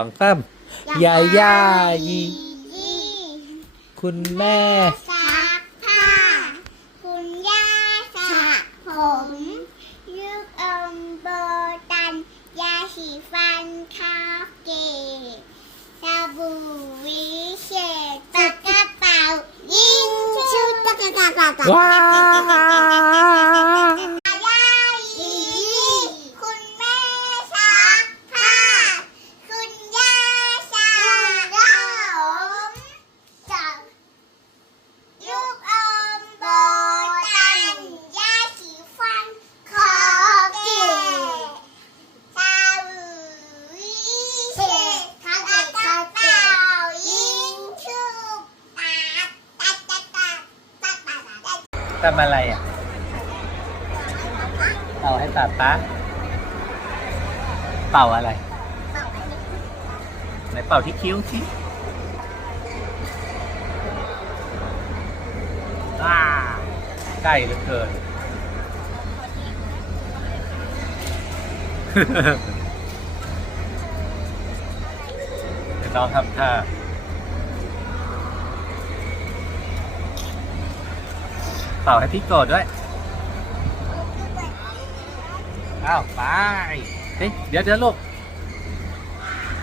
สองตั้มยาย่ายีคุณแม่ซักผ้าคุณย่าสระผมลูกอมโบตัน ยาสีฟันคาเกตสบู่วิเศษปากกระเป๋า ยิงชุดตะกะกะกะกะว้า ย่ายีคุณแม่ซักผ้า คุณย่าสระผมจับ ลูกอมโบตัน ยาสีฟันคอเกตสบู่วิเศษกระเป๋ายิงชุบตาตาตาตาตาตาตา ทำอะไรอะ เป่าให้ป้าป๊าเป่าอะไร ไหนเป่าที่คิ้วสิว้าใกล้เหลือเกินเดี๋ยวน้องทำท่า เป่าให้พี่โกรธด้วย อ้าว ไป เฮ้ยเดี๋ยวเดี๋ยวลูก